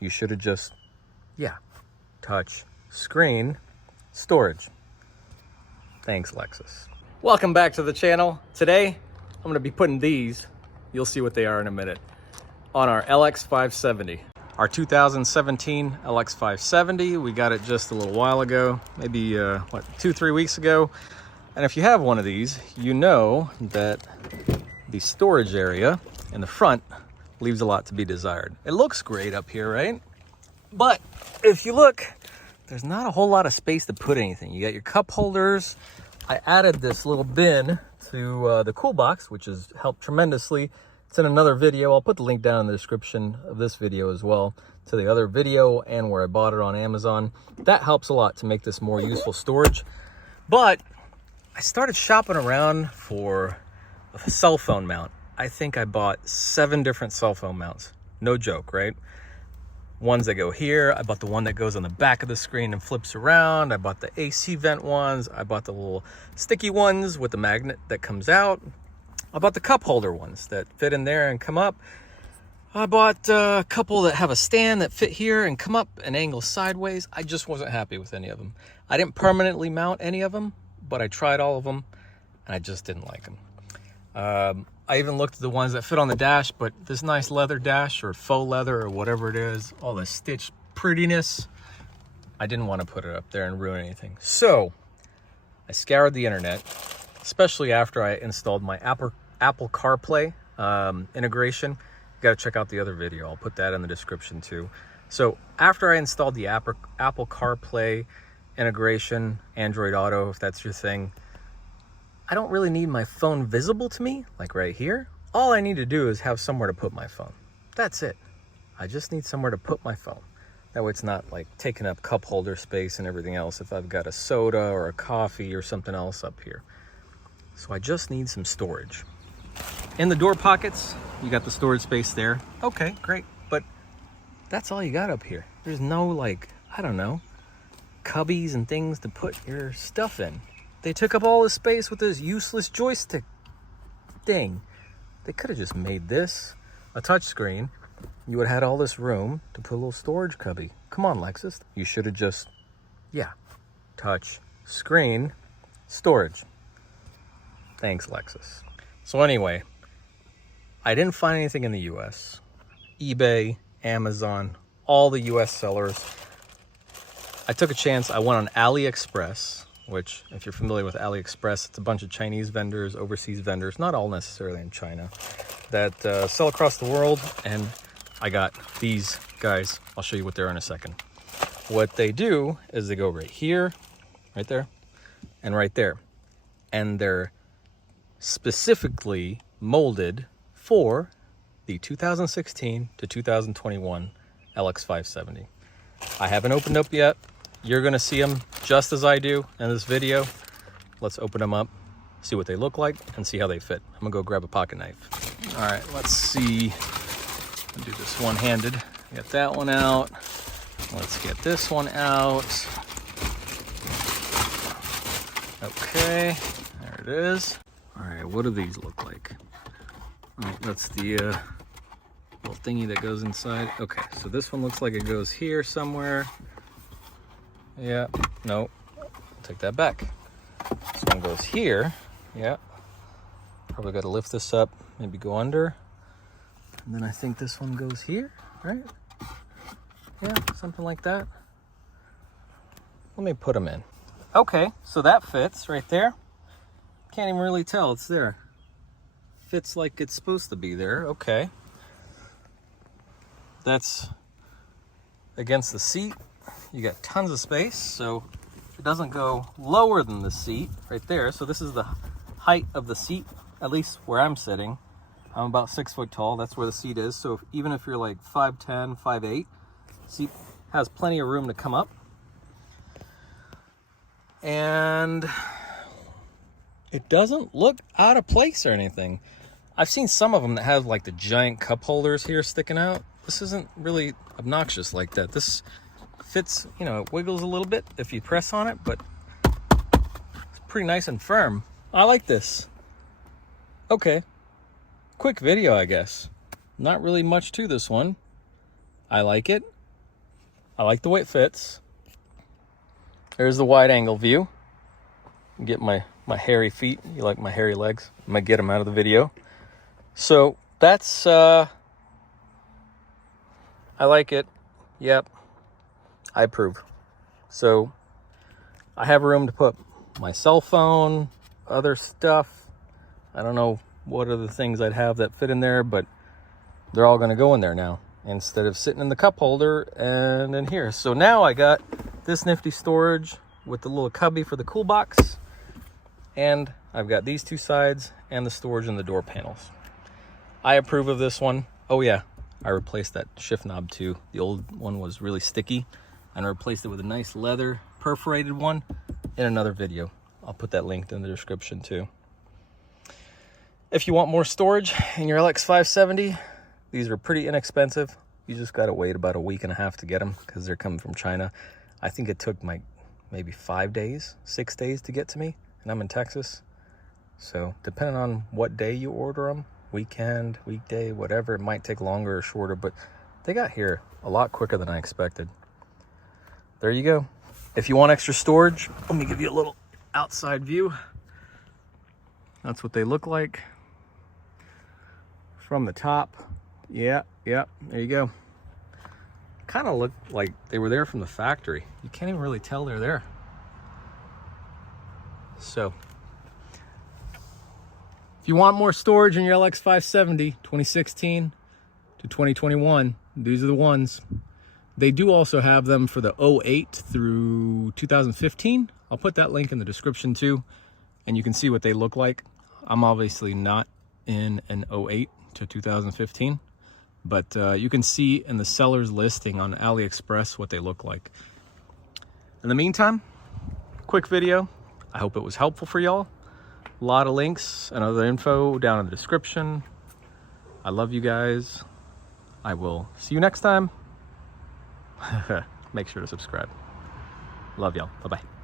You should have just, touch screen storage. Thanks, Lexus. Welcome back to the channel. Today, I'm gonna be putting these, you'll see what they are in a minute, on our LX570. Our 2017 LX570, we got it just a little while ago, maybe 2-3 weeks ago. And if you have one of these, you know that the storage area in the front leaves a lot to be desired. It looks great up here, right? But if you look, there's not a whole lot of space to put anything. You got your cup holders. I added this little bin to the coolbox, which has helped tremendously. It's in another video. I'll put the link down in the description of this video as well to the other video and where I bought it on Amazon. That helps a lot to make this more useful storage. But I started shopping around for a cell phone mount. I think I bought 7 different cell phone mounts. No joke, right? Ones that go here. I bought the one that goes on the back of the screen and flips around. I bought the AC vent ones. I bought the little sticky ones with the magnet that comes out. I bought the cup holder ones that fit in there and come up. I bought a couple that have a stand that fit here and come up and angle sideways. I just wasn't happy with any of them. I didn't permanently mount any of them, but I tried all of them and I just didn't like them. I even looked at the ones that fit on the dash, but this nice leather dash or faux leather or whatever it is, all the stitched prettiness, I didn't want to put it up there and ruin anything. So I scoured the internet, especially after I installed my Apple CarPlay integration. You got to check out the other video. I'll put that in the description too. So after I installed the Apple CarPlay integration, Android Auto, if that's your thing, I don't really need my phone visible to me, like right here. All I need to do is have somewhere to put my phone. That's it. I just need somewhere to put my phone. That way it's not like taking up cup holder space and everything else if I've got a soda or a coffee or something else up here. So I just need some storage. In the door pockets, you got the storage space there. Okay, great. But that's all you got up here. There's no like, I don't know, cubbies and things to put your stuff in. They took up all the space with this useless joystick thing. They could have just made this a touchscreen. You would have had all this room to put a little storage cubby. Come on, Lexus. You should have just, touch screen storage. Thanks, Lexus. So anyway, I didn't find anything in the US. eBay, Amazon, all the US sellers. I took a chance. I went on AliExpress, which, if you're familiar with AliExpress, it's a bunch of Chinese vendors, overseas vendors, not all necessarily in China, that sell across the world. And I got these guys. I'll show you what they are in a second. What they do is they go right here, right there, and right there. And they're specifically molded for the 2016 to 2021 LX570. I haven't opened up yet. You're gonna see them just as I do in this video. Let's open them up, see what they look like, and see how they fit. I'm gonna go grab a pocket knife. All right, let's see. I'll do this one-handed. Get that one out. Let's get this one out. Okay, there it is. All right, what do these look like? All right, that's the little thingy that goes inside. Okay, so this one looks like it goes here somewhere. Yeah, no, take that back. This one goes here. Yeah, probably got to lift this up, maybe go under. And then I think this one goes here, right? Yeah, something like that. Let me put them in. Okay, so that fits right there. Can't even really tell it's there. Fits like it's supposed to be there. Okay. That's against the seat. You got tons of space, so it doesn't go lower than the seat right there. So this is the height of the seat, at least where I'm sitting. I'm about 6 foot tall. That's where the seat is. So even if you're like 5'10", 5'8", seat has plenty of room to come up. And it doesn't look out of place or anything. I've seen some of them that have like the giant cup holders here sticking out. This isn't really obnoxious like that. This fits, you know, it wiggles a little bit if you press on it, but it's pretty nice and firm. I like this. Okay, quick video, I guess. Not really much to this one. I like it. I like the way it fits. There's the wide angle view. Get my hairy feet. You like my hairy legs? I'm gonna get them out of the video. So that's, I like it. Yep, I approve. So I have room to put my cell phone, other stuff. I don't know what other things I'd have that fit in there, but they're all gonna go in there now instead of sitting in the cup holder and in here. So now I got this nifty storage with the little cubby for the cool box, and I've got these two sides and the storage in the door panels. I approve of this one. Oh yeah, I replaced that shift knob too. The old one was really sticky, and I replaced it with a nice leather perforated one in another video. I'll put that linked in the description too. If you want more storage in your LX570, these are pretty inexpensive. You just gotta wait about a week and a half to get them because they're coming from China. I think it took maybe 5 days, 6 days to get to me, and I'm in Texas. So depending on what day you order them, weekend, weekday, whatever, it might take longer or shorter, but they got here a lot quicker than I expected. There you go. If you want extra storage, let me give you a little outside view. That's what they look like from the top. Yeah, there you go. Kind of look like they were there from the factory. You can't even really tell they're there. So if you want more storage in your LX570 2016 to 2021, these are the ones. They do also have them for the 08 through 2015. I'll put that link in the description too, and you can see what they look like. I'm obviously not in an 08 to 2015, but you can see in the seller's listing on AliExpress what they look like. In the meantime, quick video. I hope it was helpful for y'all. A lot of links and other info down in the description. I love you guys. I will see you next time. Make sure to subscribe. Love y'all. Bye-bye.